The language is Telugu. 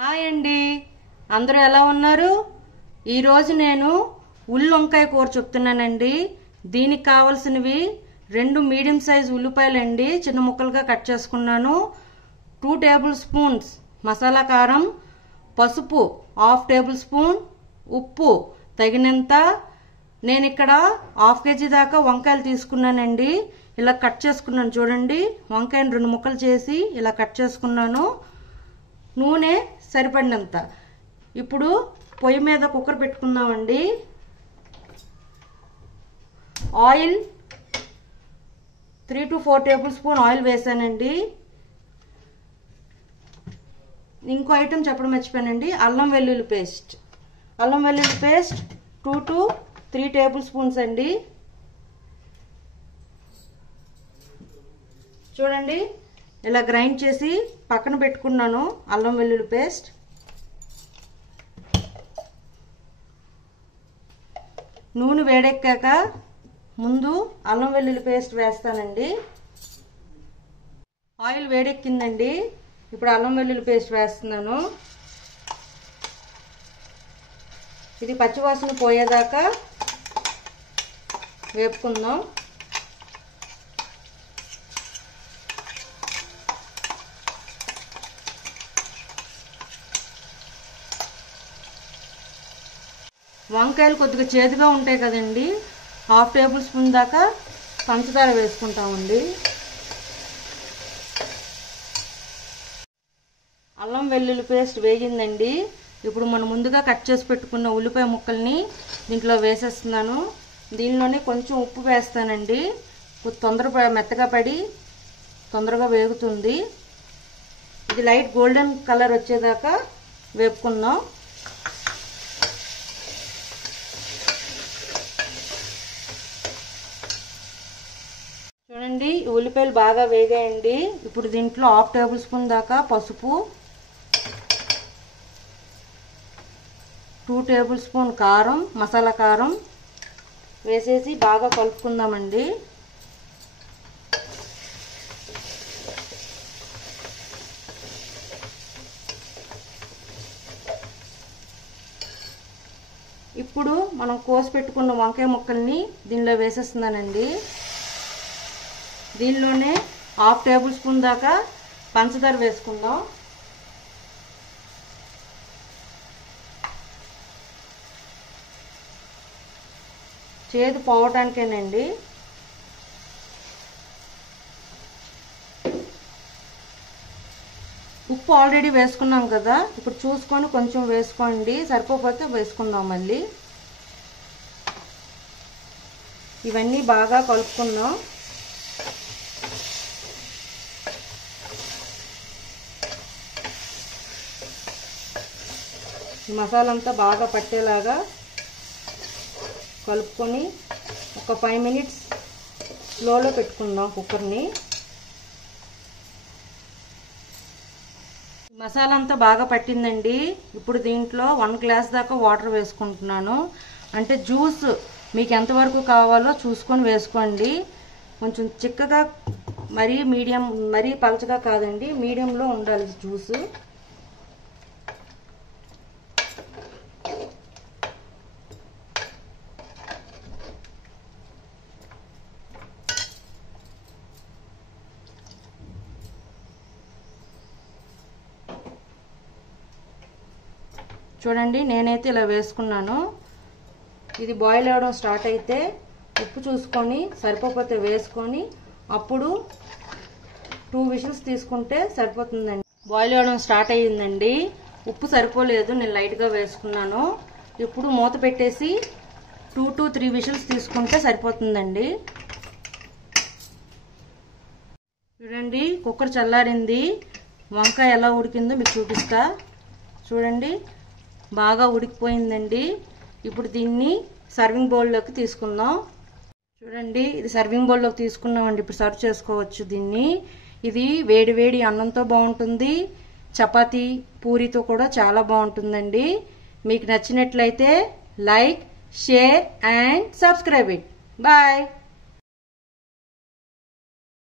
హాయ్ అండి, అందరూ ఎలా ఉన్నారు? ఈరోజు నేను ఉల్లి వంకాయ కూర చెప్తున్నానండి. దీనికి కావాల్సినవి 2 మీడియం సైజ్ ఉల్లిపాయలండి, చిన్న ముక్కలుగా కట్ చేసుకున్నాను. 2 టేబుల్ స్పూన్స్ మసాలా కారం, పసుపు 1/2 టేబుల్ స్పూన్, ఉప్పు తగినంత. నేను ఇక్కడ 1/2 కేజీ దాకా వంకాయలు తీసుకున్నానండి. ఇలా కట్ చేసుకున్నాను. చూడండి, వంకాయను 2 ముక్కలు చేసి ఇలా కట్ చేసుకున్నాను. నూనె సరిపడినంత. ఇప్పుడు పొయ్యి మీద కుక్కర్ పెట్టుకుందామండి. Oil 3 to 4 tablespoon oil వేసానండి. ఇంకో ఐటెం చెప్పడం మర్చిపోయానండి, అల్లం వెల్లుల్లి పేస్ట్. అల్లం వెల్లుల్లి పేస్ట్ 2 to 3 టేబుల్ స్పూన్స్ అండి. చూడండి, ఇలా గ్రైండ్ చేసి పక్కన పెట్టుకున్నాను అల్లం వెల్లుల్లి పేస్ట్. నూనె వేడెక్కాక ముందు అల్లం వెల్లుల్లి పేస్ట్ వేస్తానండి. ఆయిల్ వేడెక్కిందండి. ఇప్పుడు అల్లం వెల్లుల్లి పేస్ట్ వేస్తున్నాను. ఇది పచ్చివాసన పోయేదాకా వేపుకుందాం. వంకాయలు కొద్దిగా చేదుగా ఉంటాయి కదండి, 1/2 టేబుల్ స్పూన్ దాకా పంచదార వేసుకుంటామండి. అల్లం వెల్లుల్లి పేస్ట్ వేగిందండి. ఇప్పుడు మనం ముందుగా కట్ చేసి పెట్టుకున్న ఉల్లిపాయ ముక్కల్ని దీంట్లో వేసేస్తున్నాను. దీనిలోనే కొంచెం ఉప్పు వేస్తానండి, తొందరగా మెత్తగా పడి తొందరగా వేగుతుంది. ఇది లైట్ గోల్డెన్ కలర్ వచ్చేదాకా వేపుకుందాం. చూడండి, ఉల్లిపాయలు బాగా వేగాయండి. ఇప్పుడు దీంట్లో 1/2 టేబుల్ స్పూన్ దాకా పసుపు, 2 టేబుల్ స్పూన్ కారం, మసాలా కారం వేసేసి బాగా కలుపుకుందామండి. ఇప్పుడు మనం కోసి పెట్టుకున్న వంకాయ ముక్కల్ని దీనిలో వేసేస్తున్నానండి. దీనిలోనే 1/2 టేబుల్ స్పూన్ దాకా పంచదార వేసుకుందాం. చేదు పోవటానికేనండి. ఉప్పు ఆల్రెడీ వేసుకున్నాం కదా, ఇప్పుడు చూసుకొని కొంచెం వేసుకోండి, సరిపోతే వేసుకుందాం మళ్ళీ. ఇవన్నీ బాగా కలుపుకుందాం. ఈ మసాలా అంతా బాగా పట్టేలాగా కలుపుకొని ఒక 5 మినిట్స్ స్లోలో పెట్టుకుందాం కుక్కర్ని. మసాలా అంతా బాగా పట్టిందండి. ఇప్పుడు దీంట్లో 1 గ్లాస్ దాకా వాటర్ వేసుకుంటున్నాను. అంటే జ్యూస్ మీకు ఎంతవరకు కావాలో చూసుకొని వేసుకోండి. కొంచెం చిక్కగా, మరీ మీడియం, మరీ పలచగా కాదండి, మీడియంలో ఉండాలి జ్యూస్. చూడండి, నేనైతే ఇలా వేసుకున్నాను. ఇది బాయిల్ అవ్వడం స్టార్ట్ అయితే ఉప్పు చూసుకొని సరిపోతే వేసుకొని అప్పుడు 2 విజిల్స్ తీసుకుంటే సరిపోతుందండి. బాయిల్ అవ్వడం స్టార్ట్ అయ్యిందండి. ఉప్పు సరిపోలేదు, నేను లైట్గా వేసుకున్నాను. ఇప్పుడు మూత పెట్టేసి 2 to 3 విజిల్స్ తీసుకుంటే సరిపోతుందండి. చూడండి, కుక్కర్ చల్లారింది. వంకాయ ఎలా ఉడికిందో మీకు చూపిస్తా. చూడండి, బాగా ఉడికిపోయిందండి. ఇప్పుడు దీన్ని సర్వింగ్ బౌల్లోకి తీసుకుందాం. చూడండి, ఇది సర్వింగ్ బౌల్లోకి తీసుకున్నామండి. ఇప్పుడు సర్వ్ చేసుకోవచ్చు దీన్ని. ఇది వేడి వేడి అన్నంతో బాగుంటుంది, చపాతీ పూరితో కూడా చాలా బాగుంటుందండి. మీకు నచ్చినట్లయితే like, share and subscribe it. Bye.